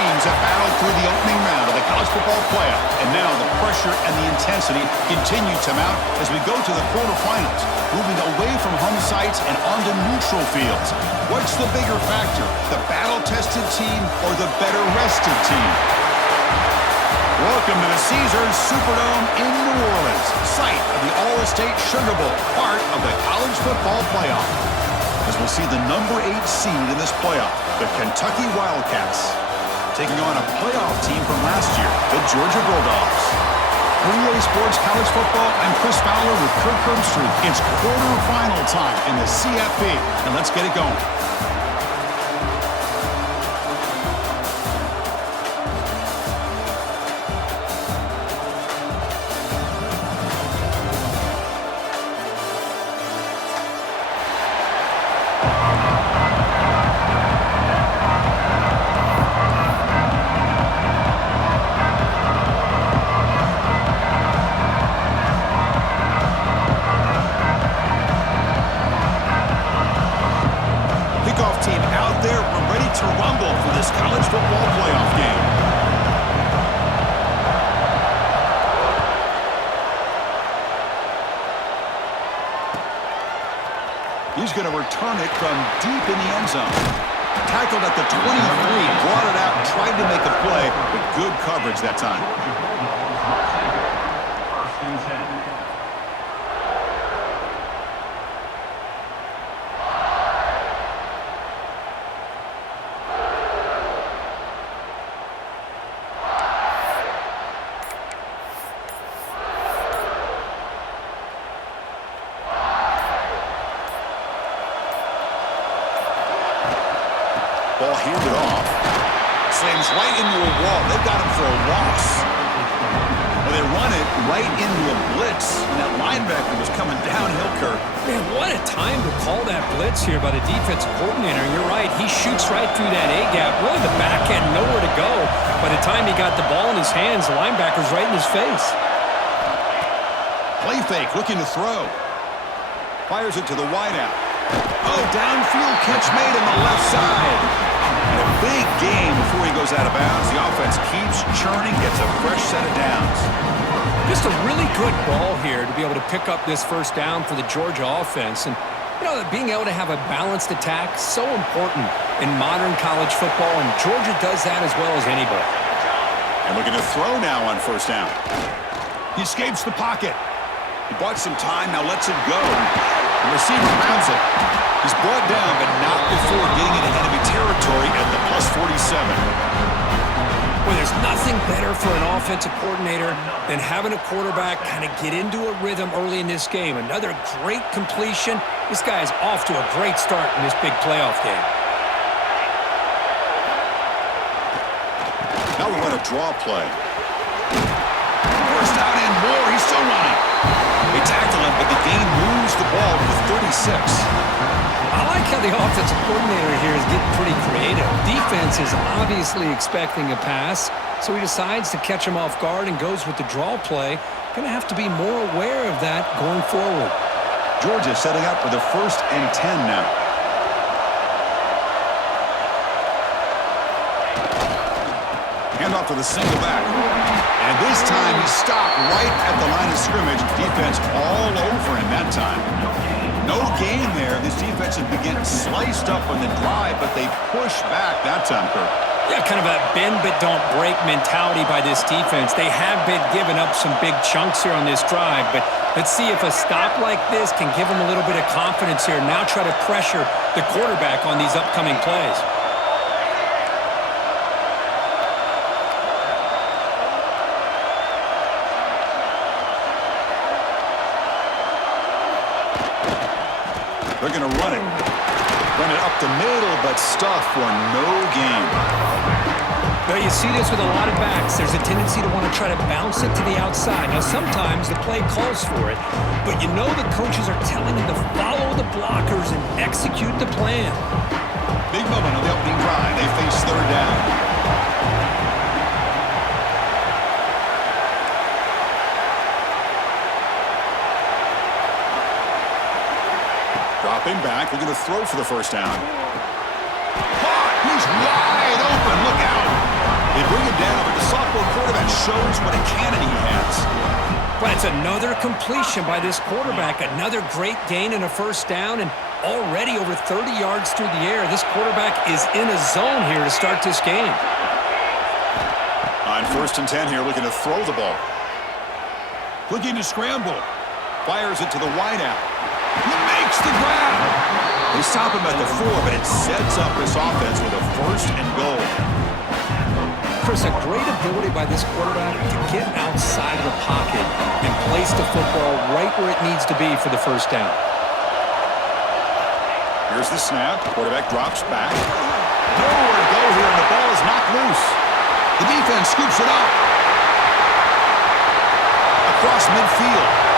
teams that battled through the opening round of the college football playoff. And now the pressure and the intensity continue to mount as we go to the quarterfinals, moving away from home sites and onto neutral fields. What's the bigger factor, the battle-tested team or the better-rested team? Welcome to the Caesars Superdome in New Orleans, site of the All-Estate Sugar Bowl, part of the college football playoff. As we'll see the number 8 seed in this playoff, the Kentucky Wildcats, taking on a playoff team from last year, the Georgia Bulldogs. UGA Sports College Football, I'm Chris Fowler with Kirk Herbstreit. It's quarterfinal time in the CFP, and let's get it going. Team out there, we're ready to rumble for this college football playoff game. He's going to return it from deep in the end zone. Tackled at the 23, brought it out, tried to make a play, but good coverage that time. Ball handed off. Slams right into a wall. They've got him for a loss. Well, they run it right into a blitz. And that linebacker was coming downhill, Kirk. Man, what a time to call that blitz here by the defensive coordinator. You're right. He shoots right through that A-gap. Really, the back had nowhere to go. By the time he got the ball in his hands, the linebacker's right in his face. Play fake, looking to throw. Fires it to the wideout. Oh, downfield catch made on the left side. And a big game before he goes out of bounds. The offense keeps churning, gets a fresh set of downs. Just a really good ball here to be able to pick up this first down for the Georgia offense. And, you know, being able to have a balanced attack, so important in modern college football, and Georgia does that as well as anybody. And looking to throw now on first down. He escapes the pocket. He bought some time, now lets it go. The receiver rounds it. He's brought down, but not before getting into enemy territory at the +47. Well, there's nothing better for an offensive coordinator than having a quarterback kind of get into a rhythm early in this game. Another great completion. This guy is off to a great start in this big playoff game. Now we run a draw play. First down and more. He's still running. They tackle him, but the game moves the ball to the 36. I like how the offensive coordinator here is getting pretty creative. Defense is obviously expecting a pass, so he decides to catch him off guard and goes with the draw play. Going to have to be more aware of that going forward. Georgia setting up for the 1st and 10 now. Handoff to the single back. And this time he stopped right at the line of scrimmage. Defense all over him that time. No gain there. This defense has been getting sliced up on the drive, but they push back that time, Kirk. Yeah, kind of a bend but don't break mentality by this defense. They have been giving up some big chunks here on this drive, but let's see if a stop like this can give them a little bit of confidence here. Now try to pressure the quarterback on these upcoming plays. They're going to run it. Run it up the middle, but stuff for no gain. Well, you see this with a lot of backs. There's a tendency to want to try to bounce it to the outside. Now, sometimes the play calls for it, but you know the coaches are telling them to follow the blockers and execute the plan. Big moment on the opening drive. They face third down. Dropping back, they're going to throw for the first down. Caught! He's wide open, look out! down, but the sophomore quarterback shows what a cannon he has. But it's another completion by this quarterback. Another great gain and a first down, and already over 30 yards through the air. This quarterback is in a zone here to start this game. On 1st and 10 here, looking to throw the ball. Looking to scramble. Fires it to the wideout. He makes the grab. They stop him at the 4, but it sets up this offense with a 1st and goal. Chris, a great ability by this quarterback to get outside of the pocket and place the football right where it needs to be for the first down. Here's the snap. Quarterback drops back. Nowhere to go here, and the ball is knocked loose. The defense scoops it up. Across midfield.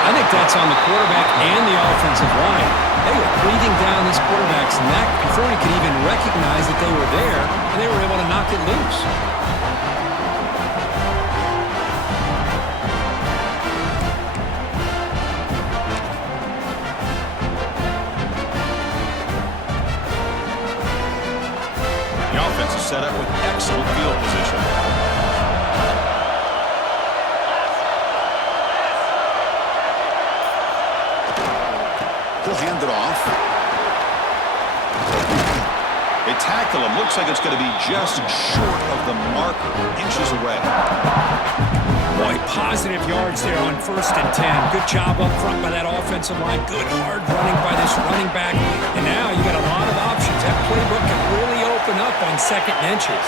I think that's on the quarterback and the offensive line. They were breathing down this quarterback's neck before he could even recognize that they were there, and they were able to knock it loose. The offense is set up with excellent field position. He'll hand it off. They tackle him. Looks like it's going to be just short of the marker, inches away. Boy, positive yards there on 1st and 10. Good job up front by that offensive line. Good hard running by this running back. And now you got a lot of options. That playbook can really open up on 2nd and inches.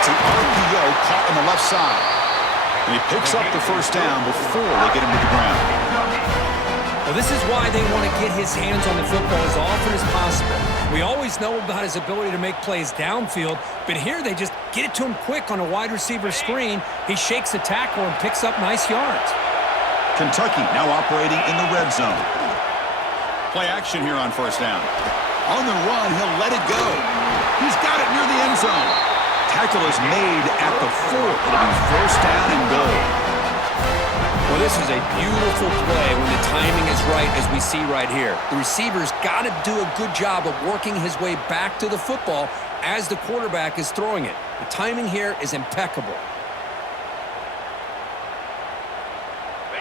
It's an RPO caught on the left side. And he picks up the first down before they get him to the ground. Well, this is why they want to get his hands on the football as often as possible. We always know about his ability to make plays downfield, but here they just get it to him quick on a wide receiver screen. He shakes the tackle and picks up nice yards. Kentucky now operating in the red zone. Play action here on 1st down. On the run, he'll let it go. He's got it near the end zone. Tackle is made at the 4. It'll be 1st down and goal. Well, this is a beautiful play when the timing is right, as we see right here. The receiver's got to do a good job of working his way back to the football as the quarterback is throwing it. The timing here is impeccable.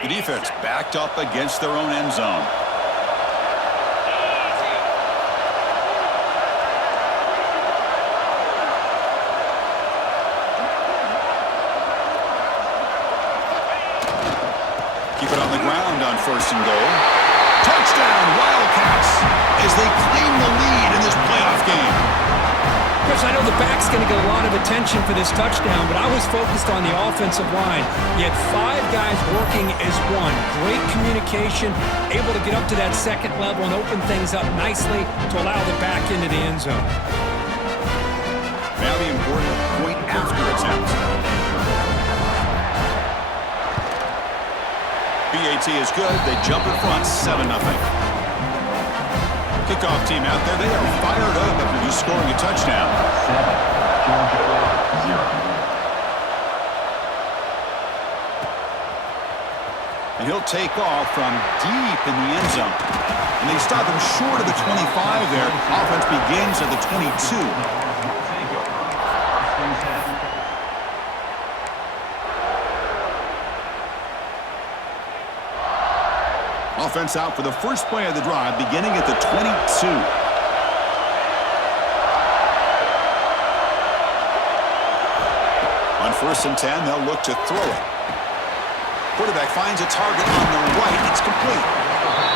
The defense backed up against their own end zone. Keep it on the ground on 1st and goal. Touchdown, Wildcats, as they claim the lead in this playoff game. Chris, I know the back's going to get a lot of attention for this touchdown, but I was focused on the offensive line. You had 5 guys working as one. Great communication, able to get up to that 2nd level and open things up nicely to allow the back into the end zone. Now the important point after attempt. BAT is good. They jump in front, 7-0. Kickoff team out there. They are fired up after just scoring a touchdown. 7, and he'll take off from deep in the end zone. And they stop him short of the 25 there. Offense begins at the 22. Offense out for the first play of the drive, beginning at the 22. On 1st and 10, they'll look to throw it. Quarterback finds a target on the right. It's complete.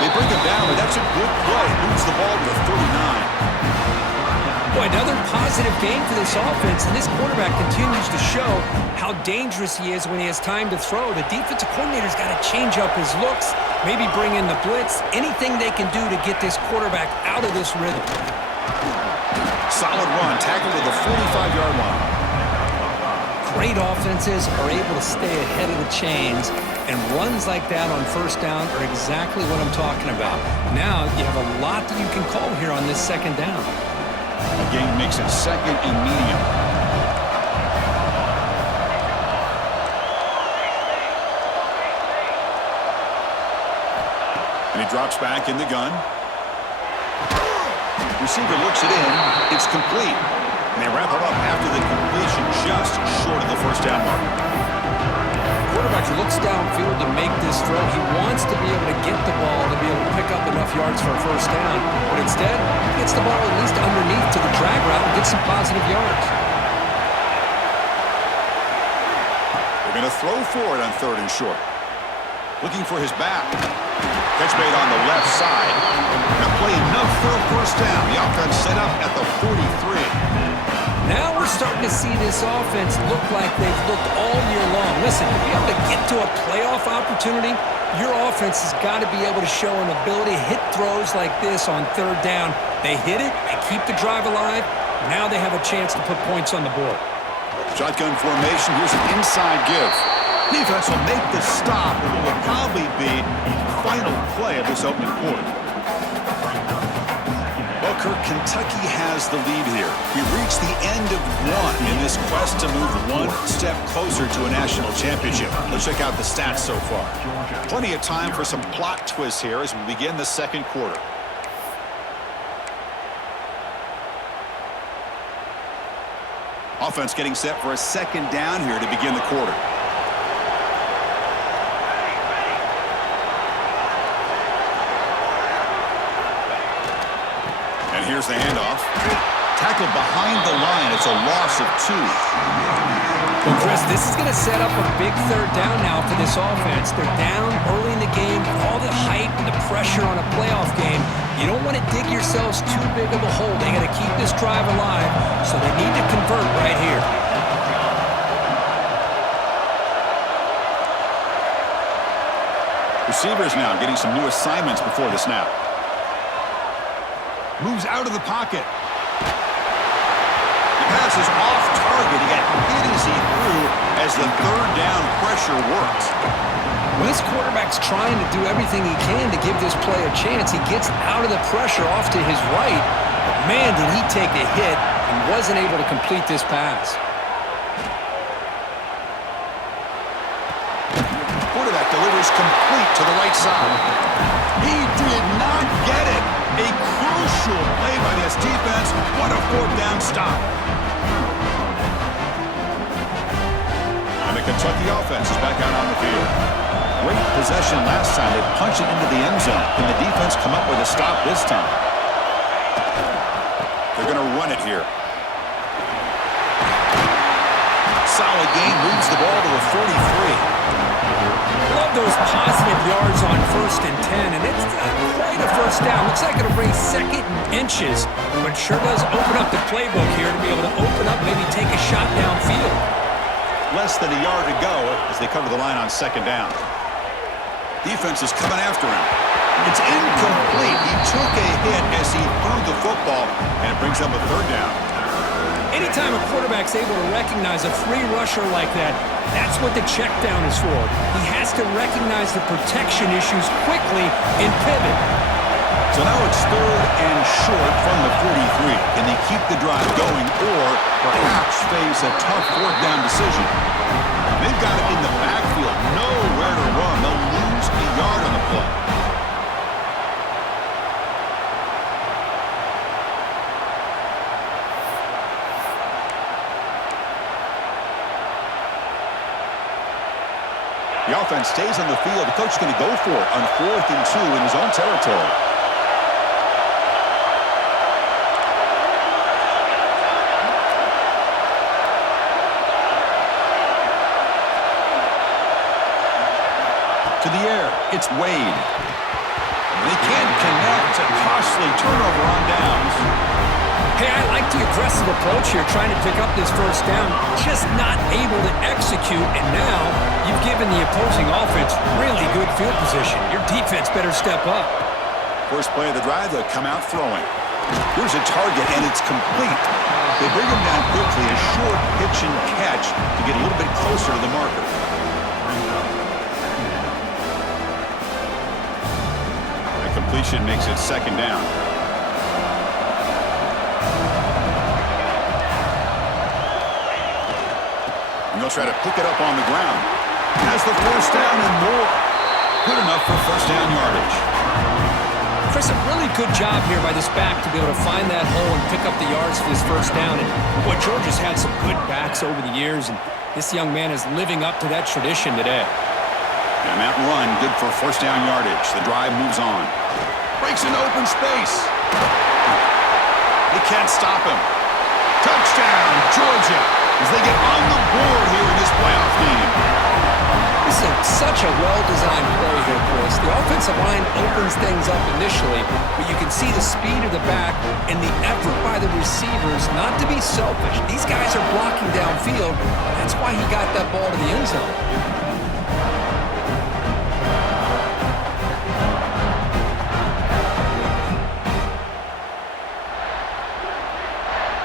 They bring him down, but that's a good play. Moves the ball to the 39. Boy, another positive game for this offense, and this quarterback continues to show how dangerous he is when he has time to throw. The defensive coordinator's got to change up his looks, maybe bring in the blitz, anything they can do to get this quarterback out of this rhythm. Solid run, tackled at the 45-yard line. Great offenses are able to stay ahead of the chains, and runs like that on 1st down are exactly what I'm talking about. Now you have a lot that you can call here on this 2nd down. The game makes it 2nd and medium. And he drops back in the gun. Receiver looks it in. It's complete. And they wrap him up after the completion, just short of the first down mark. Quarterback looks downfield to make this throw. He wants to be able to get the ball to be able to pick up enough yards for a first down. But instead, he gets the ball at least underneath to the drag route and gets some positive yards. They're going to throw for it on 3rd and short. Looking for his back. Catch made on the left side. Going to play enough for a first down. The offense set up at the 43. Now we're starting to see this offense look like they've looked all year long. Listen, to be able to get to a playoff opportunity, your offense has got to be able to show an ability to hit throws like this on 3rd down. They hit it, they keep the drive alive. Now they have a chance to put points on the board. Shotgun formation. Here's an inside give. Defense will make the stop, and it will probably be the final play of this opening quarter. Well, Kirk, Kentucky has the lead here. We've reached the end of one in this quest to move one step closer to a national championship. Let's check out the stats so far. Plenty of time for some plot twists here as we begin the second quarter. Offense getting set for a second down here to begin the quarter. And here's the handoff. Tackled behind the line. It's a loss of 2. Well, Chris, this is going to set up a big 3rd down now for this offense. They're down early in the game. All the hype and the pressure on a playoff game. You don't want to dig yourselves too big of a hole. They got to keep this drive alive, so they need to convert right here. Receivers now getting some new assignments before the snap. Moves out of the pocket. The pass is off target. He got hit as he threw as the 3rd down pressure works. Well, this quarterback's trying to do everything he can to give this play a chance. He gets out of the pressure off to his right. But man, did he take a hit and wasn't able to complete this pass. Quarterback delivers complete to the right side. He did not get it. A crucial play by this defense. What a 4th down stop. And the Kentucky offense is back out on the field. Great possession last time. They punched it into the end zone. Can the defense come up with a stop this time? They're going to run it here. Solid gain. Moves the ball to a 43. Love those positive yards on 1st and 10, and it's quite a first down. Looks like it'll bring 2nd and inches, but sure does open up the playbook here to be able to open up, maybe take a shot downfield. Less than a yard to go as they cover the line on 2nd down. Defense is coming after him. It's incomplete. He took a hit as he threw the football, and it brings up a 3rd down. Anytime a quarterback's able to recognize a free rusher like that, that's what the check down is for. He has to recognize the protection issues quickly and pivot. So now it's 3rd and short from the 43. Can they keep the drive going or perhaps face a tough 4th down decision? They've got it in the backfield. Nowhere to run. They'll lose a yard on the play. The offense stays on the field. The coach is going to go for it on 4th and 2 in his own territory. To the air, it's Wade. They can't connect. A costly turnover on downs. Hey, I like the aggressive approach here, trying to pick up this first down, just not able to execute, and now you've given the opposing offense really good field position. Your defense better step up. First play of the drive, they'll come out throwing. Here's a target, and it's complete. They bring him down quickly, a short pitch and catch to get a little bit closer to the marker. The completion makes it 2nd down. And they'll try to pick it up on the ground. Has the first down and more. Good enough for first down yardage. Chris, a really good job here by this back to be able to find that hole and pick up the yards for this first down. And boy, Georgia's had some good backs over the years, and this young man is living up to that tradition today. And that run, good for first down yardage. The drive moves on. Breaks into open space. They can't stop him. Touchdown, Georgia, as they get on the board here in this playoff game. This is such a well-designed play here, Chris. The offensive line opens things up initially, but you can see the speed of the back and the effort by the receivers not to be selfish. These guys are blocking downfield. That's why he got that ball to the end zone.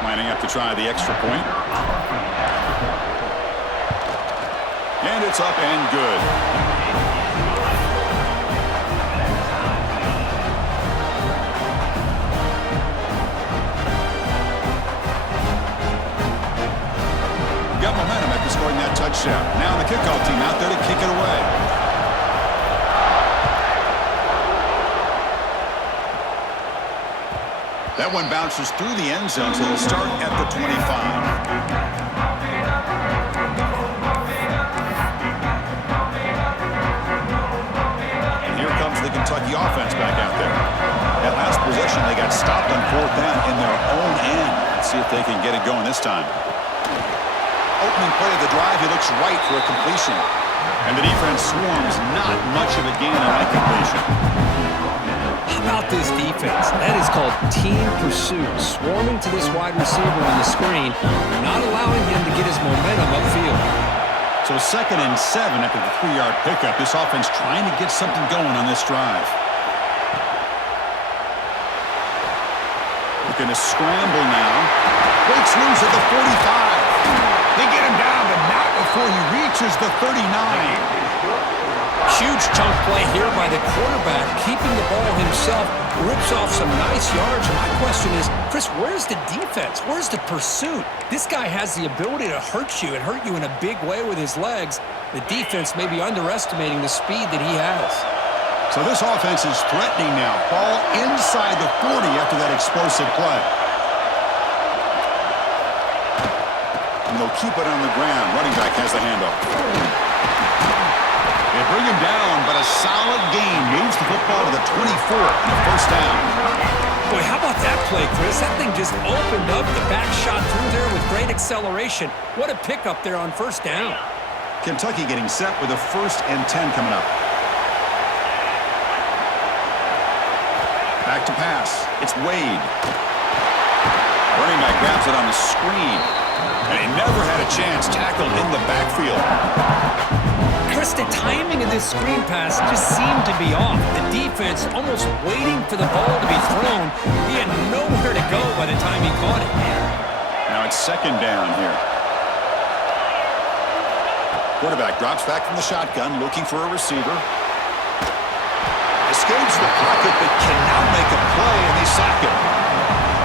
Lining up to try the extra point. And it's up and good. Got momentum after scoring that touchdown. Now the kickoff team out there to kick it away. That one bounces through the end zone, so they'll start at the 25. And here comes the Kentucky offense back out there. That last possession, they got stopped on fourth down in their own end. Let's see if they can get it going this time. Opening play of the drive, he looks right for a completion. And the defense swarms, not much of a gain on that completion. How about this defense? That is called team pursuit. Swarming to this wide receiver on the screen, not allowing him to get his momentum upfield. So 2nd and 7 after the 3-yard pickup. This offense trying to get something going on this drive. Looking to scramble now. Breaks loose at the 45. They get him down, but not before he reaches the 39. Huge chunk play here by the quarterback, keeping the ball himself, rips off some nice yards. And my question is, Chris, where's the defense? Where's the pursuit? This guy has the ability to hurt you and hurt you in a big way with his legs. The defense may be underestimating the speed that he has. So this offense is threatening now. Ball inside the 40 after that explosive play. And they'll keep it on the ground. Running back has the handoff. They bring him down, but a solid gain moves the football to the 24 and a first down. Boy, how about that play, Chris? That thing just opened up. The back shot through there with great acceleration. What a pickup there on first down. Kentucky getting set with a 1st and 10 coming up. Back to pass. It's Wade. Running back grabs it on the screen. And he never had a chance tackled in the backfield. Chris, the timing of this screen pass just seemed to be off. The defense almost waiting for the ball to be thrown. He had nowhere to go by the time he caught it. Now it's 2nd down here. Quarterback drops back from the shotgun, looking for a receiver. Escapes the pocket, but cannot make a play, and they sack him.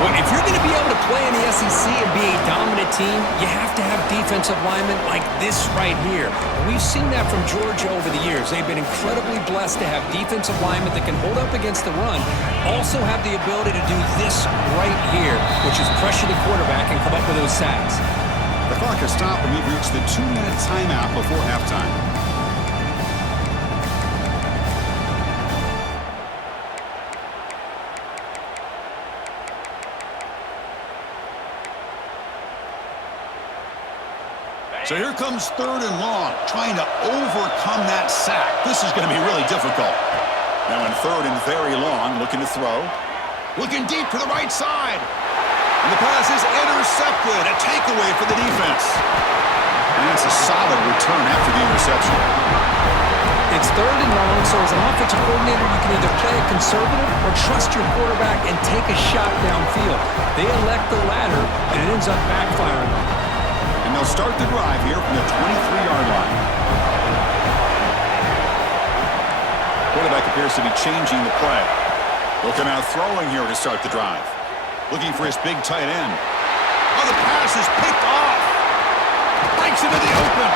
Well, if you're going to be able to play in the SEC and be a dominant team, you have to have defensive linemen like this right here. And we've seen that from Georgia over the years. They've been incredibly blessed to have defensive linemen that can hold up against the run, also have the ability to do this right here, which is pressure the quarterback and come up with those sacks. The clock has stopped, and we've reached the 2-minute timeout before halftime. So here comes 3rd and long, trying to overcome that sack. This is going to be really difficult. Now in 3rd and very long, looking to throw. Looking deep to the right side. And the pass is intercepted. A takeaway for the defense. And that's a solid return after the interception. It's 3rd and long, so as an offensive coordinator, you can either play it conservative or trust your quarterback and take a shot downfield. They elect the latter, and it ends up backfiring them. And they'll start the drive here from the 23-yard line. Quarterback appears to be changing the play. Looking out throwing here to start the drive. Looking for his big tight end. Oh, the pass is picked off. Breaks into the open.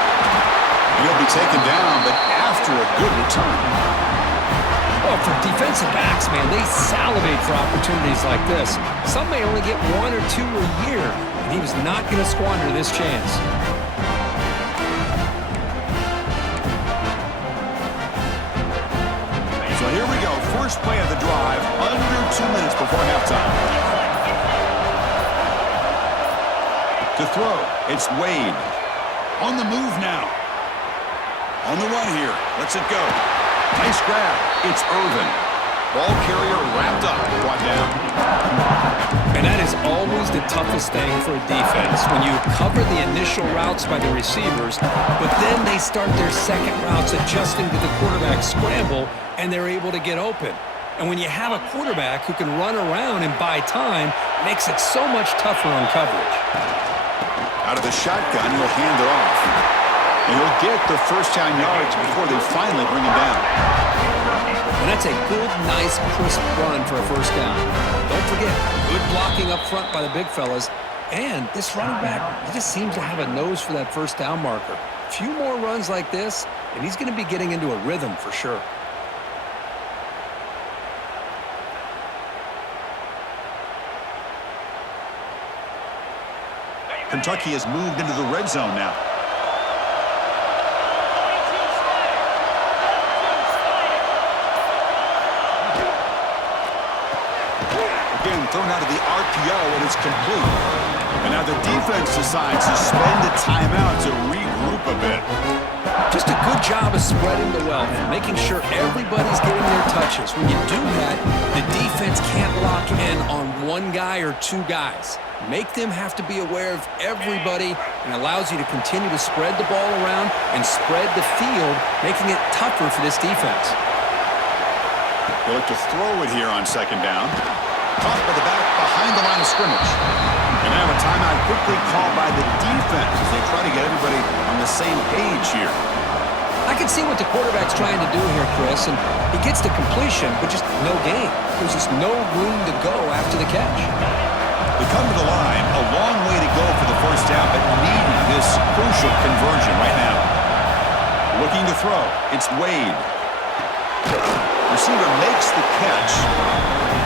He'll be taken down, but after a good return. Well, for defensive backs, man, they salivate for opportunities like this. Some may only get 1 or 2 a year, and he was not going to squander this chance. So here we go. First play of the drive, under 2 minutes before halftime. To throw, it's Wade. On the move now. On the run here. Lets it go. Nice grab. It's Irvin. Ball carrier wrapped up. Brought down. And that is always the toughest thing for a defense, when you cover the initial routes by the receivers, but then they start their second routes adjusting to the quarterback's scramble, and they're able to get open. And when you have a quarterback who can run around and buy time, it makes it so much tougher on coverage. Out of the shotgun, he'll hand it off. And he'll get the first down yards before they finally bring him down. And that's a good, nice, crisp run for a first down. Don't forget, good blocking up front by the big fellas. And this running back, he just seems to have a nose for that first down marker. A few more runs like this, and he's going to be getting into a rhythm for sure. Kentucky has moved into the red zone now. Again, thrown out of the RPO, and it's complete. And now the defense decides to spend a timeout to regroup a bit. Just a good job of spreading the wealth, making sure everybody's getting their touches. When you do that, the defense can't lock in on one guy or two guys. Make them have to be aware of everybody, and allows you to continue to spread the ball around and spread the field, making it tougher for this defense. They look to throw it here on second down. Caught by the back behind the line of scrimmage. And now a timeout quickly called by the defense as they try to get everybody on the same page here. I can see what the quarterback's trying to do here, Chris, and he gets the completion, but just no gain. There's just no room to go after the catch. They come to the line, a long way to go for the first down, but needing this crucial conversion right now. Looking to throw, it's Wade. Receiver makes the catch.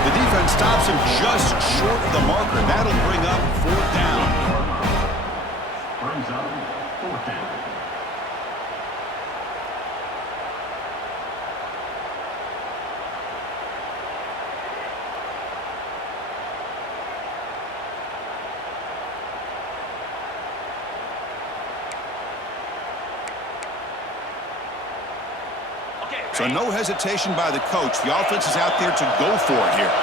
The defense stops him just short of the marker. That'll bring up fourth down. Brings up fourth down. So no hesitation by the coach. The offense is out there to go for it here.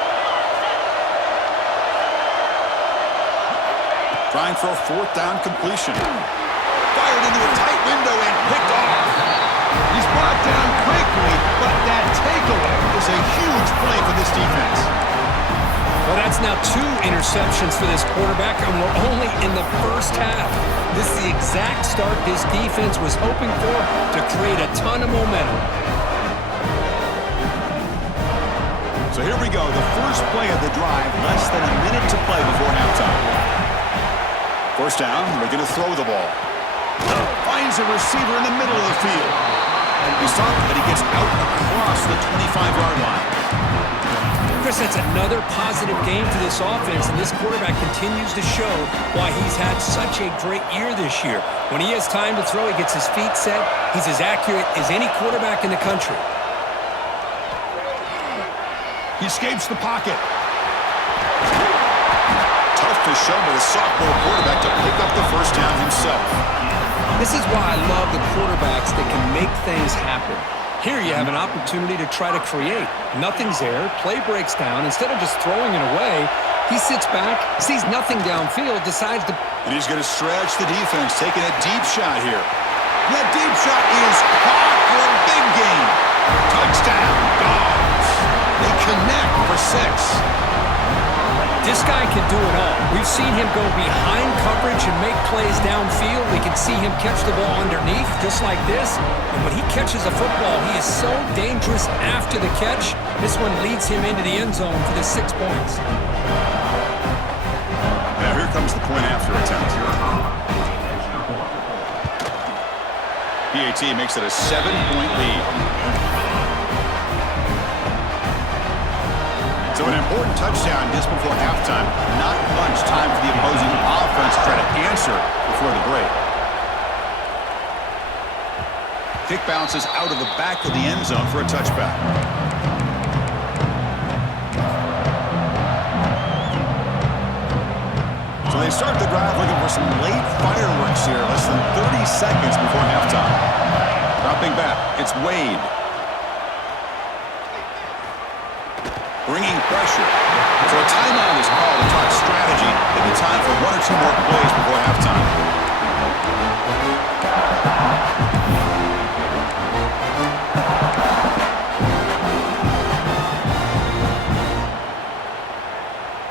Trying for a fourth down completion. Fired into a tight window and picked off. He's brought down quickly, but that takeaway is a huge play for this defense. Well, that's now 2 interceptions for this quarterback, and we're only in the first half. This is the exact start this defense was hoping for to create a ton of momentum. So here we go, the first play of the drive, less than a minute to play before halftime. First down, we're going to throw the ball. Finds a receiver in the middle of the field. He's stopped, but he gets out across the 25-yard line. Chris, that's another positive game for this offense, and this quarterback continues to show why he's had such a great year this year. When he has time to throw, he gets his feet set. He's as accurate as any quarterback in the country. He escapes the pocket. Tough to show by the sophomore quarterback to pick up the first down himself. This is why I love the quarterbacks that can make things happen. Here you have an opportunity to try to create. Nothing's there. Play breaks down. Instead of just throwing it away, he sits back, sees nothing downfield, decides to... And he's going to stretch the defense, taking a deep shot here. And that deep shot is caught for a big gain. Touchdown, Dogs. They connect for 6. This guy can do it all. We've seen him go behind coverage and make plays downfield. We can see him catch the ball underneath, just like this. And when he catches a football, he is so dangerous after the catch. This one leads him into the end zone for the 6 points. Now here comes the point after attempt. PAT makes it a 7-point lead. So an important touchdown just before halftime. Not much time for the opposing offense to try to answer before the break. Kick bounces out of the back of the end zone for a touchback. So they start the drive looking for some late fireworks here. Less than 30 seconds before halftime. Dropping back, it's Wade. Bringing pressure. So a timeout is called to talk strategy. Maybe time for one or two more plays before halftime.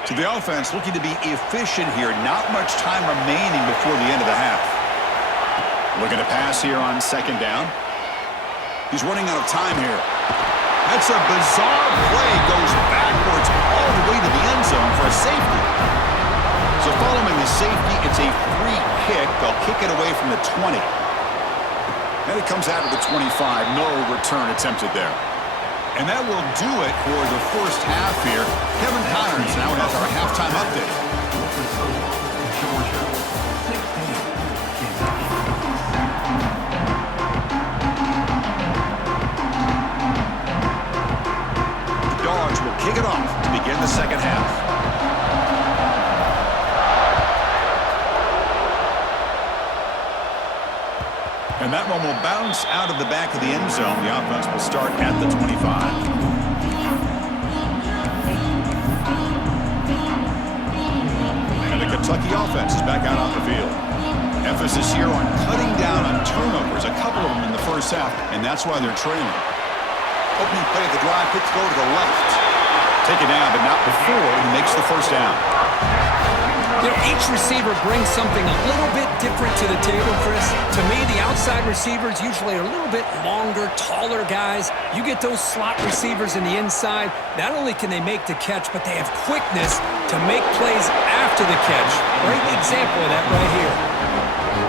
So the offense looking to be efficient here. Not much time remaining before the end of the half. Looking to pass here on second down. He's running out of time here. That's a bizarre play. Goes backwards all the way to the end zone for a safety. So following the safety, it's a free kick. They'll kick it away from the 20. And it comes out of the 25. No return attempted there. And that will do it for the first half here. Kevin Connors now has our halftime update. Kick it off to begin the second half. And that one will bounce out of the back of the end zone. The offense will start at the 25. And the Kentucky offense is back out on the field. Emphasis here on cutting down on turnovers, a couple of them in the first half, and that's why they're trailing. Opening play of the drive, quick throw to the left. Take it down, but not before he makes the first down. You know, each receiver brings something a little bit different to the table, Chris. To me, the outside receivers usually are a little bit longer, taller guys. You get those slot receivers in the inside, not only can they make the catch, but they have quickness to make plays after the catch. Great example of that right here.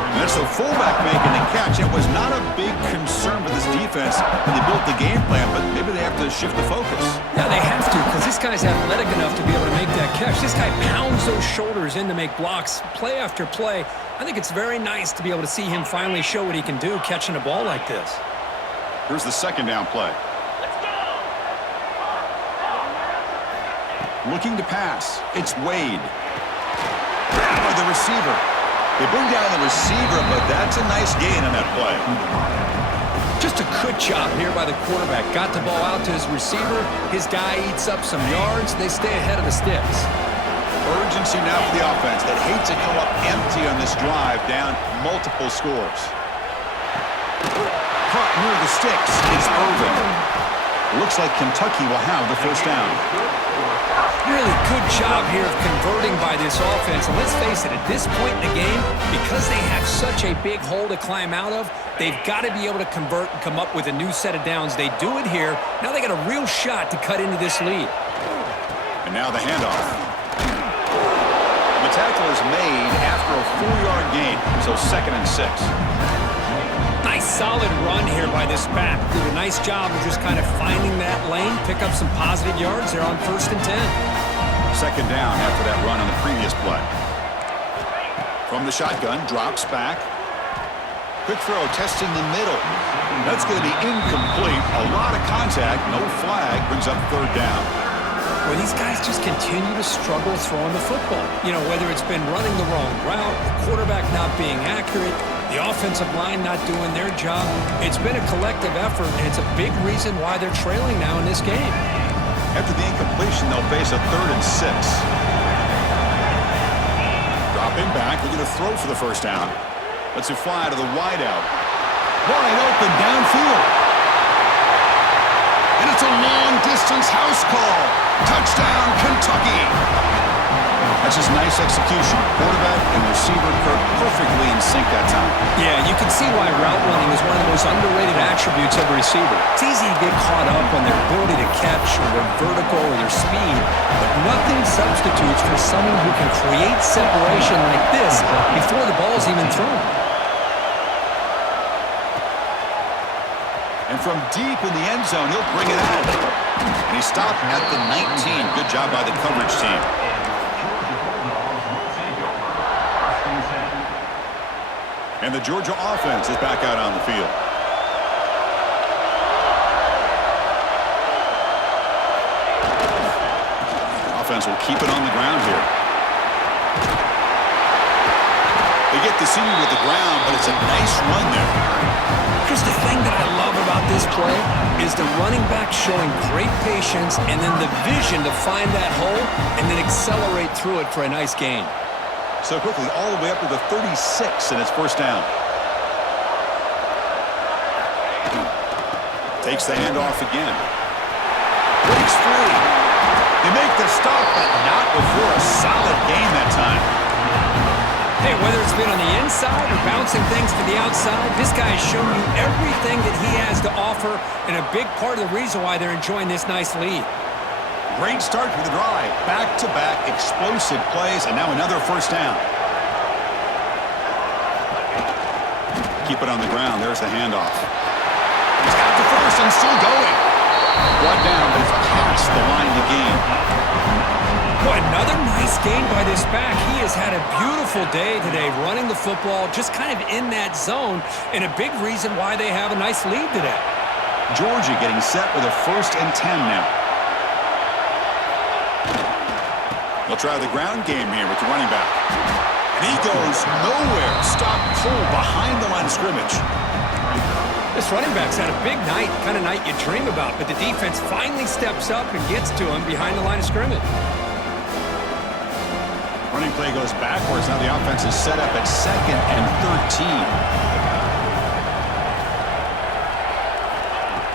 And that's the fullback making the catch. It was not a big concern for this defense when they built the game plan, but maybe they have to shift the focus. Yeah, they have to, because this guy's athletic enough to be able to make that catch. This guy pounds those shoulders in to make blocks play after play. I think it's very nice to be able to see him finally show what he can do catching a ball like this. Here's the second down play. Looking to pass. It's Wade. By the receiver. They bring down the receiver, but that's a nice gain on that play. Just a good job here by the quarterback. Got the ball out to his receiver. His guy eats up some yards. They stay ahead of the sticks. Urgency now for the offense that hates to come up empty on this drive, down multiple scores. Caught near the sticks. It's Irvin. Looks like Kentucky will have the first down. Really good job here of converting by this offense. And let's face it, at this point in the game, because they have such a big hole to climb out of, they've got to be able to convert and come up with a new set of downs. They do it here. Now they got a real shot to cut into this lead. And now the handoff. The tackle is made after a 4-yard gain, so 2nd and 6. Nice solid run here by this back. Did a nice job of just kind of finding that lane, pick up some positive yards. They're on 1st and 10. 2nd down after that run on the previous play. From the shotgun, drops back. Quick throw, testing the middle. That's going to be incomplete. A lot of contact, no flag, brings up 3rd down. Well, these guys just continue to struggle throwing the football. You know, whether it's been running the wrong route, the quarterback not being accurate, the offensive line not doing their job. It's been a collective effort, and it's a big reason why they're trailing now in this game. After the incompletion, they'll face a 3rd and 6. Dropping back, looking to throw for the first down. Lets it fly to the wideout. Wide open downfield. And it's a long-distance house call. Touchdown, Kentucky. That's just nice execution. Quarterback and receiver perfectly in sync that time. Yeah, you can see why route running is one of the most underrated attributes of a receiver. It's easy to get caught up on their ability to catch or their vertical or their speed, but nothing substitutes for someone who can create separation like this before the ball's even thrown. And from deep in the end zone, he'll bring it out. And he stopped at the 19. Good Good job by the coverage team. And the Georgia offense is back out on the field. Offense will keep it on the ground here. They get the senior with the ground, but it's a nice run there. Here's the thing that I love about this play is the running back showing great patience and then the vision to find that hole and then accelerate through it for a nice gain. So quickly, all the way up to the 36, and it's first down. Takes the handoff again. Breaks free. They make the stop, but not before a solid gain that time. Hey, whether it's been on the inside or bouncing things to the outside, this guy has shown you everything that he has to offer and a big part of the reason why they're enjoying this nice lead. Great start to the drive. Back-to-back explosive plays, and now another first down. Keep it on the ground. There's the handoff. He's got the first and still going. Brought down, but it's past the line to gain. Boy, another nice gain by this back. He has had a beautiful day today running the football, just kind of in that zone, and a big reason why they have a nice lead today. Georgia getting set with a 1st and 10 now. They'll try the ground game here with the running back. And he goes nowhere. Stop cold behind the line of scrimmage. This running back's had a big night, kind of night you dream about, but the defense finally steps up and gets to him behind the line of scrimmage. Running play goes backwards. Now the offense is set up at 2nd and 13.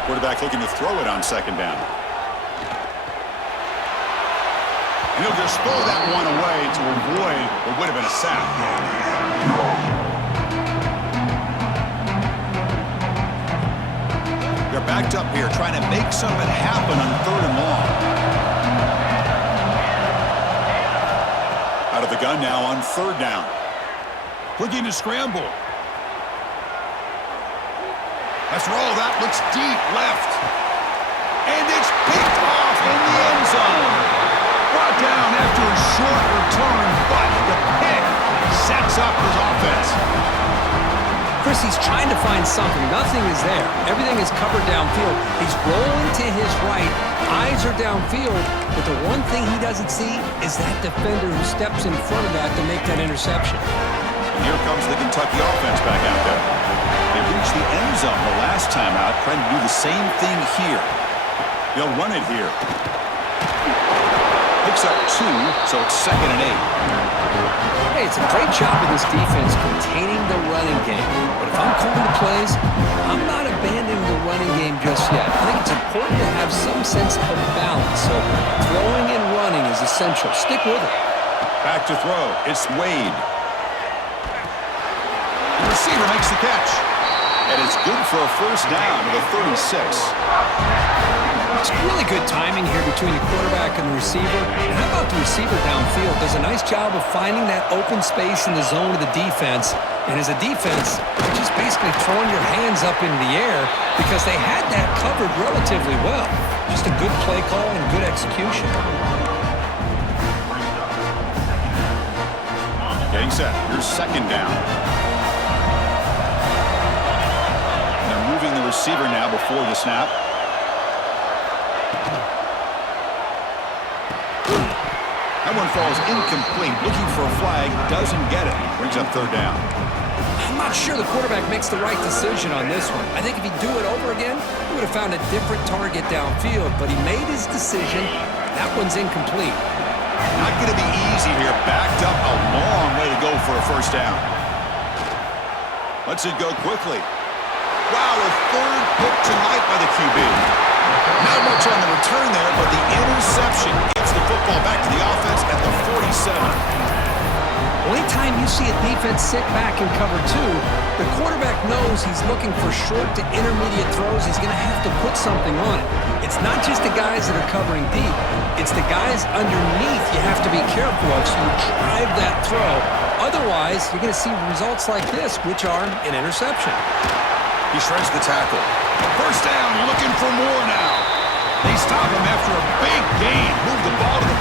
Quarterback looking to throw it on 2nd down. And he'll just throw that one away to avoid what would have been a sack. They're backed up here trying to make something happen on 3rd and long. Out of the gun now on 3rd down. Looking to scramble. Let's roll. That looks deep left. And it's picked off in the end zone. Brought down after a short return, but the pick sets up his offense. Chris, he's trying to find something. Nothing is there. Everything is covered downfield. He's rolling to his right. Eyes are downfield. But the one thing he doesn't see is that defender who steps in front of that to make that interception. And here comes the Kentucky offense back out there. They reached the end zone the last time out, trying to do the same thing here. They'll run it here. Picks up 2, so it's 2nd and 8. Hey, it's a great job of this defense containing the running game. But if I'm calling the plays, I'm not abandoning the running game just yet. I think it's important to have some sense of balance. So throwing and running is essential. Stick with it. Back to throw. It's Wade. The receiver makes the catch. And it's good for a first down to the 36. It's really good timing here between the quarterback and the receiver. And how about the receiver downfield? Does a nice job of finding that open space in the zone of the defense. And as a defense, you're just basically throwing your hands up into the air because they had that covered relatively well. Just a good play call and good execution. Getting set. Here's 2nd down. They're moving the receiver now before the snap. That one falls incomplete. Looking for a flag. Doesn't get it. Brings up 3rd down. I'm not sure the quarterback makes the right decision on this one. I think if he'd do it over again, he would have found a different target downfield. But he made his decision. That one's incomplete. Not going to be easy here. Backed up a long way to go for a first down. Lets it go quickly. Wow, a 3rd pick tonight by the QB. Not much on the return there, but the interception gives the football back to the offense at the 47. Well, anytime you see a defense sit back and cover 2, the quarterback knows he's looking for short to intermediate throws. He's going to have to put something on it. It's not just the guys that are covering deep. It's the guys underneath you have to be careful of so you drive that throw. Otherwise, you're going to see results like this, which are an interception. He shreds the tackle. First down, looking for more now. They stop him after a big gain. Move the ball to the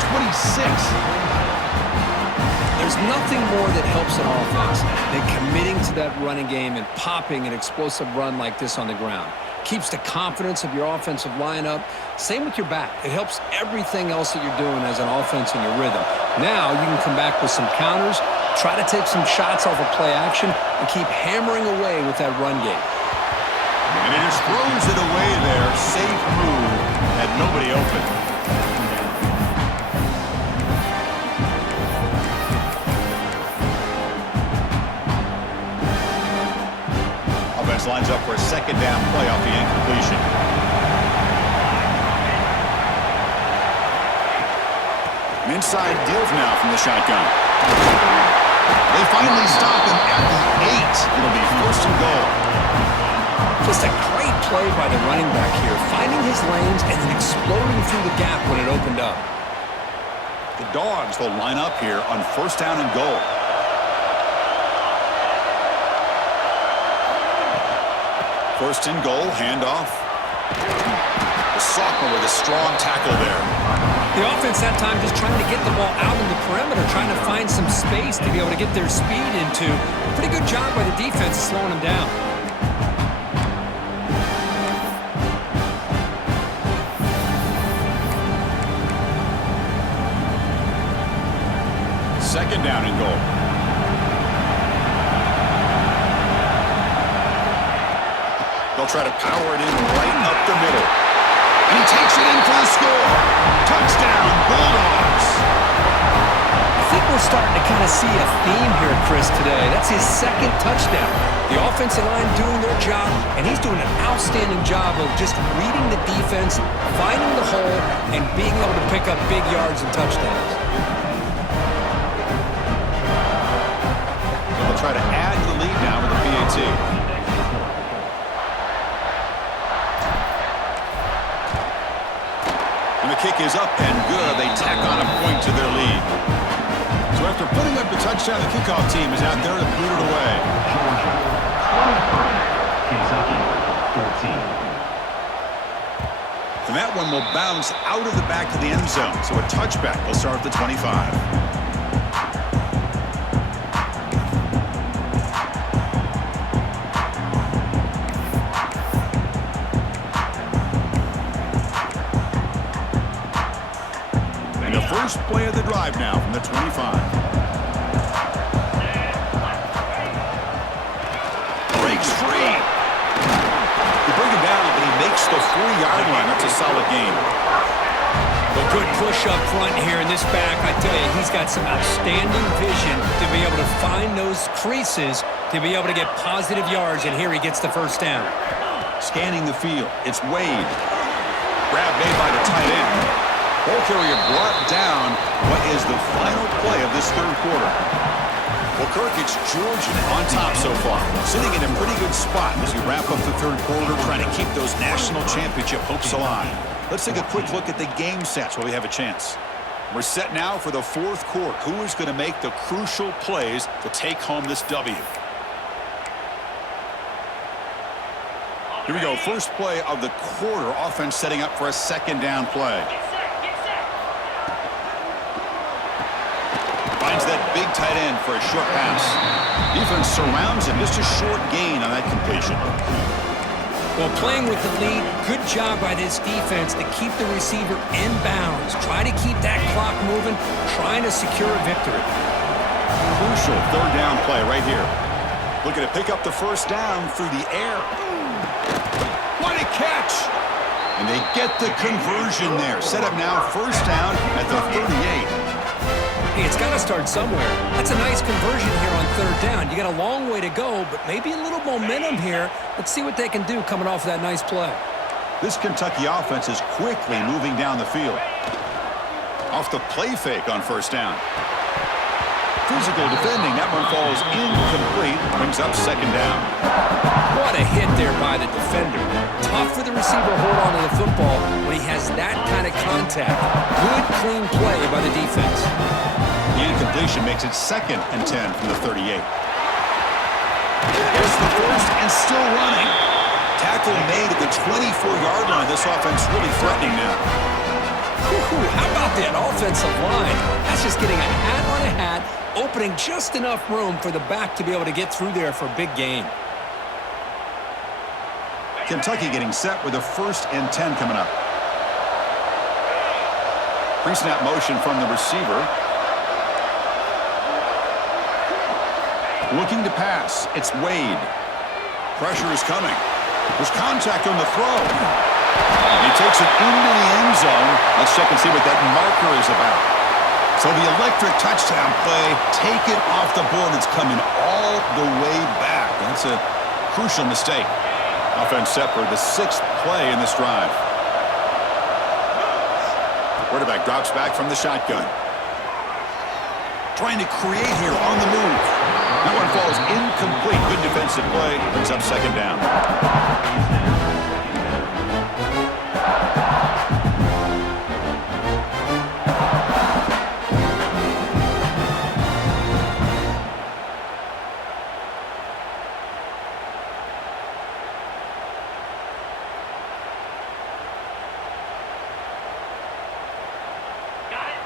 nothing more that helps an offense than committing to that running game and popping an explosive run like this on the ground. Keeps the confidence of your offensive lineup. Same with your back. It helps everything else that you're doing as an offense in your rhythm. Now you can come back with some counters, try to take some shots off of play action, and keep hammering away with that run game. And he just throws it away there. Safe move. Had nobody open. Offense lines up for a second down play off the incompletion. An inside deal now from the shotgun. They finally stop him at the 8. It'll be first and goal. Just a great play by the running back here, finding his lanes and then exploding through the gap when it opened up. The Dogs will line up here on first down and goal. First and goal, handoff. The sophomore with a strong tackle there. The offense that time just trying to get the ball out on the perimeter, trying to find some space to be able to get their speed into. Pretty good job by the defense slowing them down. Second down and goal. They'll try to power it in right up the middle. And he takes it in for the score. Touchdown, Bulldogs. I think we're starting to kind of see a theme here, Chris, today. That's his second touchdown. The offensive line doing their job, and he's doing an outstanding job of just reading the defense, finding the hole, and being able to pick up big yards and touchdowns. They'll try to add to the lead now with the PAT. And the kick is up and good. They tack on a point to their lead. So after putting up the touchdown, the kickoff team is out there to boot it away. Kentucky, 14. And that one will bounce out of the back of the end zone. So a touchback will start at the 25. First play of the drive now from the 25. Breaks free. You bring him down, but he makes the 4-yard line. That's a solid game. A good push up front here in this back. I tell you, he's got some outstanding vision to be able to find those creases to be able to get positive yards, and here he gets the first down. Scanning the field. It's Wade. Grab made by the tight end. Ball carrier brought down. What is the final play of this third quarter? Well, Kirk, it's Georgia on top so far, sitting in a pretty good spot as we wrap up the third quarter, trying to keep those national championship hopes alive. Let's take a quick look at the game sets while we have a chance. We're set now for the fourth quarter. Who is going to make the crucial plays to take home this W? Here we go. First play of the quarter. Offense setting up for a second down play. Finds that big tight end for a short pass. Defense surrounds him. Just a short gain on that completion. Well, playing with the lead, good job by this defense to keep the receiver in bounds. Try to keep that clock moving, trying to secure a victory. Crucial third down play right here. Looking to pick up the first down through the air. What a catch! And they get the conversion there. Set up now first down at the 38. Hey, it's got to start somewhere. That's a nice conversion here on third down. You got a long way to go, but maybe a little momentum here. Let's see what they can do coming off that nice play. This Kentucky offense is quickly moving down the field. Off the play fake on first down. Physical defending. That one falls incomplete. Brings up second down. What a hit there by the defender. Tough for the receiver to hold on to the football when he has that kind of contact. Good, clean play by the defense. The incompletion makes it 2nd and 10 from the 38. There's the first and still running. Tackle made at the 24-yard line. This offense really threatening now. Whew, how about that offensive line? That's just getting a hat on a hat, opening just enough room for the back to be able to get through there for a big gain. Kentucky getting set with a 1st and 10 coming up. Pre-snap motion from the receiver. Looking to pass. It's Wade. Pressure is coming. There's contact on the throw. He takes it into the end zone. Let's check and see what that marker is about. So the electric touchdown play, take it off the board. It's coming all the way back. That's a crucial mistake. Offense set for the 6th play in this drive. Quarterback drops back from the shotgun. Trying to create here on the move. That one falls incomplete. Good defensive play. Brings up 2nd down.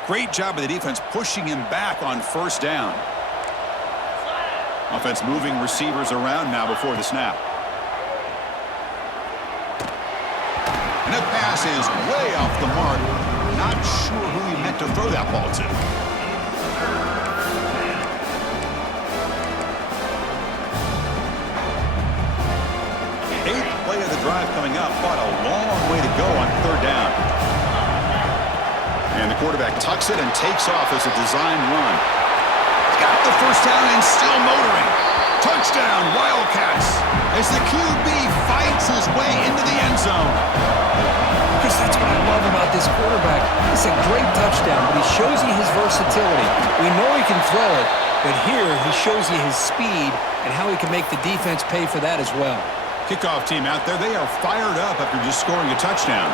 Great job of the defense pushing him back on 1st down. Offense moving receivers around now before the snap. And that pass is way off the mark. Not sure who he meant to throw that ball to. Eighth play of the drive coming up, but a long way to go on 3rd down. And the quarterback tucks it and takes off as a design run. He's got the 1st down and still motoring. Touchdown, Wildcats, as the QB fights his way into the end zone. Chris, that's what I love about this quarterback. It's a great touchdown, but he shows you his versatility. We know he can throw it, but here he shows you his speed and how he can make the defense pay for that as well. Kickoff team out there, they are fired up after just scoring a touchdown.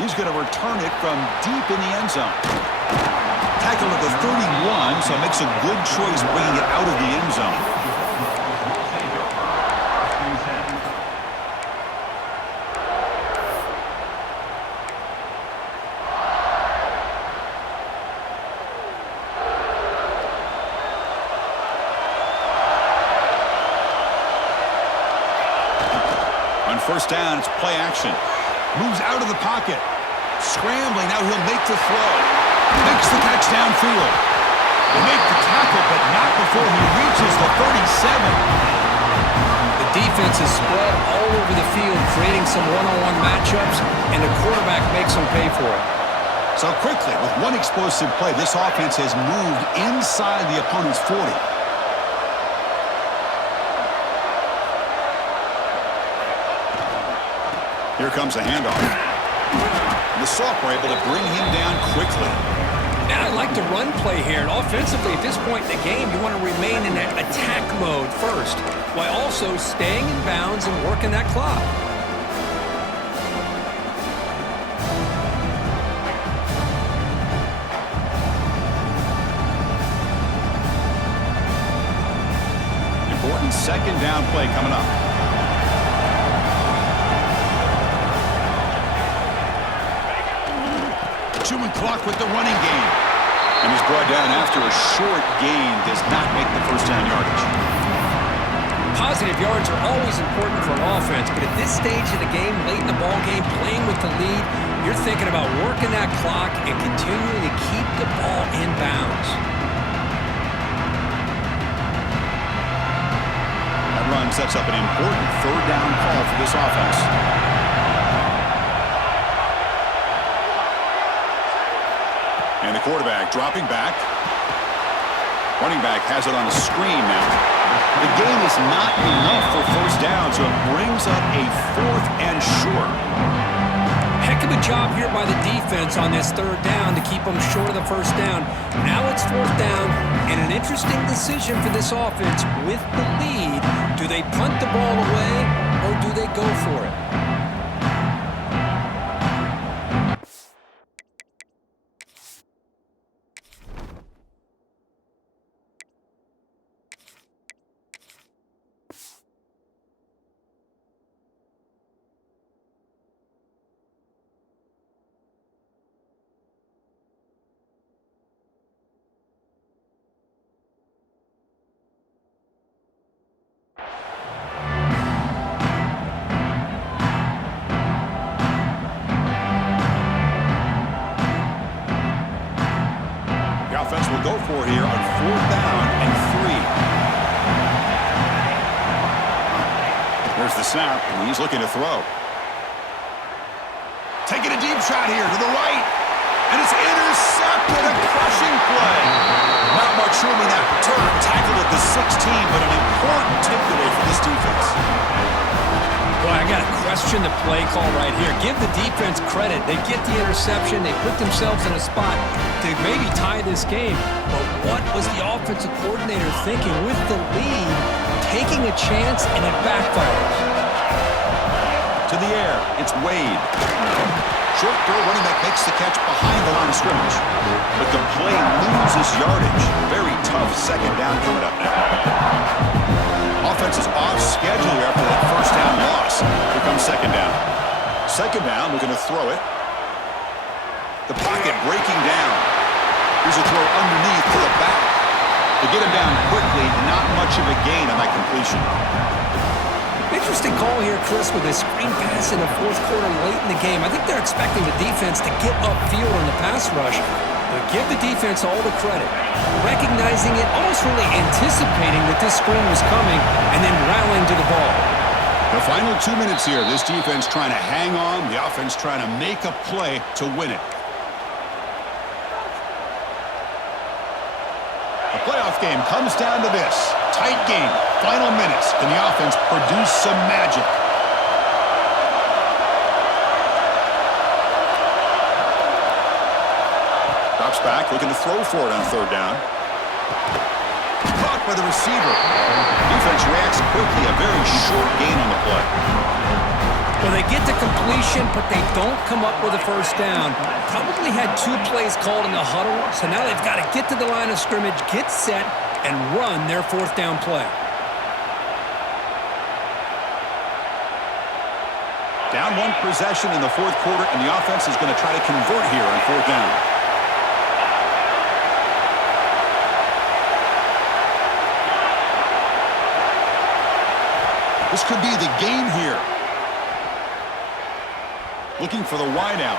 He's going to return it from deep in the end zone. Tackle at the 31, so makes a good choice bringing it out of the end zone. On 1st down, it's play action. Moves out of the pocket. Scrambling, now he'll make the throw. Makes the catch downfield. They make the tackle, but not before he reaches the 37. The defense is spread all over the field, creating some one-on-one matchups, and the quarterback makes them pay for it. So quickly, with one explosive play, this offense has moved inside the opponent's 40. Here comes the handoff. The Soft were able to bring him down quickly. And I like the run play here. And offensively, at this point in the game, you want to remain in that attack mode first, while also staying in bounds and working that clock. Important 2nd down play coming up. Chewing clock with the running game. And he's brought down after a short gain. Does not make the 1st down yardage. Positive yards are always important for an offense, but at this stage of the game, late in the ball game, playing with the lead, you're thinking about working that clock and continuing to keep the ball in bounds. That run sets up an important 3rd down call for this offense. And the quarterback dropping back. Running back has it on the screen now. The gain is not enough for 1st down, so it brings up a 4th and short. Heck of a job here by the defense on this 3rd down to keep them short of the 1st down. Now it's 4th down, and an interesting decision for this offense with the lead. Do they punt the ball away, or do they go for it? Here's the snap, and he's looking to throw. Taking a deep shot here to the right. And it's intercepted, a crushing play. Not much room in that return. Tackled at the 16, but an important takeaway for this defense. Boy, I got to question the play call right here. Give the defense credit. They get the interception. They put themselves in a spot to maybe tie this game. But what was the offensive coordinator thinking with the lead, taking a chance, and it backfires? To the air, it's Wade. Short throw, running back makes the catch behind the line of scrimmage. But the play loses yardage. Very tough second down coming up now. Offense is off schedule here after that first down loss. Here comes second down. Second down, looking to throw it. The pocket breaking down. Here's a throw underneath to the back. To get him down quickly, not much of a gain on that completion. Interesting call here, Chris, with a screen pass in the fourth quarter late in the game. I think they're expecting the defense to get upfield on the pass rush, but give the defense all the credit. Recognizing it, almost really anticipating that this screen was coming, and then rallying to the ball. The final 2 minutes here. This defense trying to hang on. The offense trying to make a play to win it. The playoff game comes down to this. Tight game. Final minutes. Can the offense produce some magic? Drops back, looking to throw for it on third down. Caught by the receiver. Defense reacts quickly. A very short gain on the play. Well, they get to completion, but they don't come up with a first down. Probably had 2 plays called in the huddle, so now they've got to get to the line of scrimmage, get set, and run their fourth down play. Down 1 possession in the fourth quarter, and the offense is going to try to convert here on fourth down. This could be the game here. Looking for the wideout.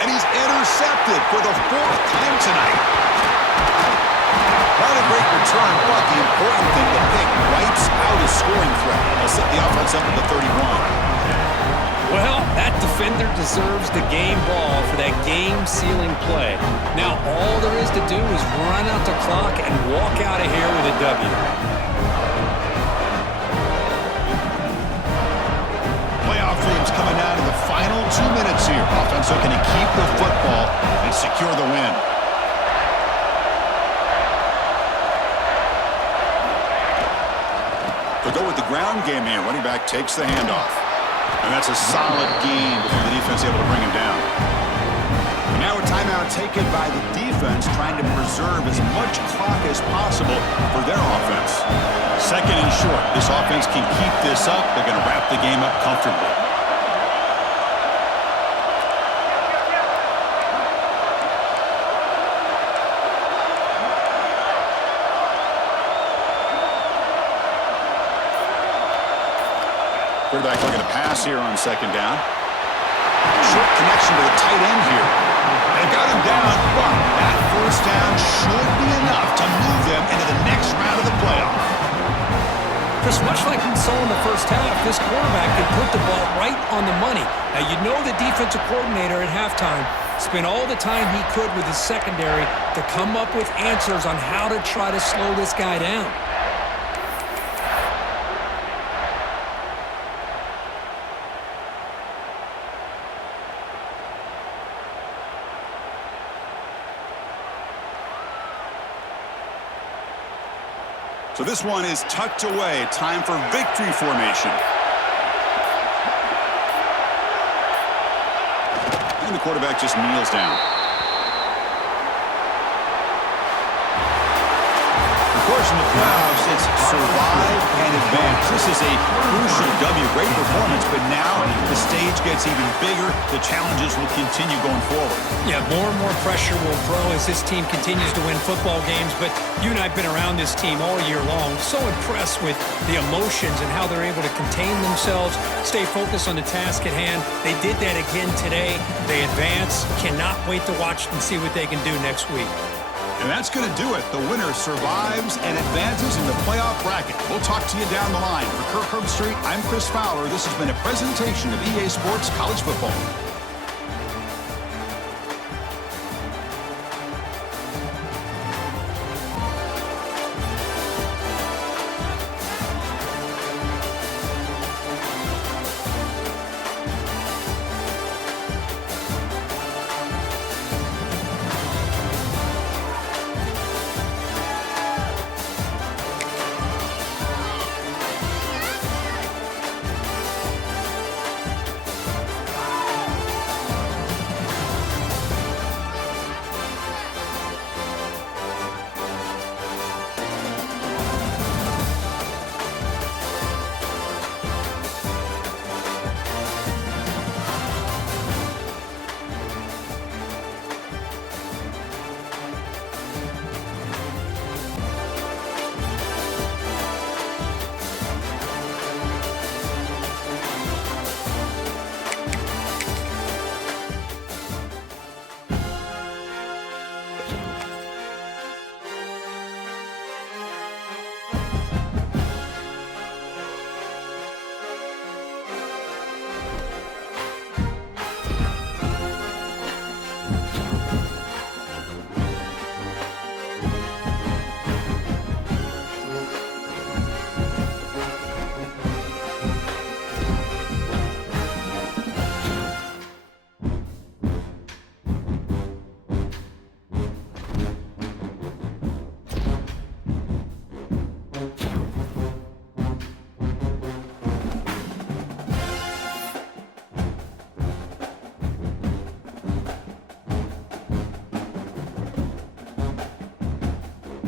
And he's intercepted for the 4th time tonight. Not a great return, but the important thing, the pick wipes out a scoring threat. They'll set the offense up at the 31. Well, that defender deserves the game ball for that game-sealing play. Now, all there is to do is run out the clock and walk out of here with a W. Playoff games coming down to the final 2 minutes here. Offense looking to keep the football and secure the win. They'll go with the ground game here. Running back takes the handoff. And that's a solid gain before the defense able to bring him down. And now a timeout taken by the defense, trying to preserve as much clock as possible for their offense. Second and short. This offense can keep this up. They're going to wrap the game up comfortably. Quarterback looking to pass here on second down. Short connection to the tight end here. They got him down, but that first down should be enough to move them into the next round of the playoff. Just much like we saw in the first half, this quarterback could put the ball right on the money. Now, you know the defensive coordinator at halftime spent all the time he could with his secondary to come up with answers on how to try to slow this guy down. So this one is tucked away. Time for victory formation. And the quarterback just kneels down. Of course, in the playoffs, it's survive and advance. This is a crucial W. Great performance, but now the stage gets even bigger. The challenges will continue going forward. Yeah, more and more pressure will grow as this team continues to win football games, but you and I have been around this team all year long. So impressed with the emotions and how they're able to contain themselves, stay focused on the task at hand. They did that again today. They advance. Cannot wait to watch and see what they can do next week. And that's going to do it. The winner survives and advances in the playoff bracket. We'll talk to you down the line. For Kirk Herbstreit, I'm Chris Fowler. This has been a presentation of EA Sports College Football.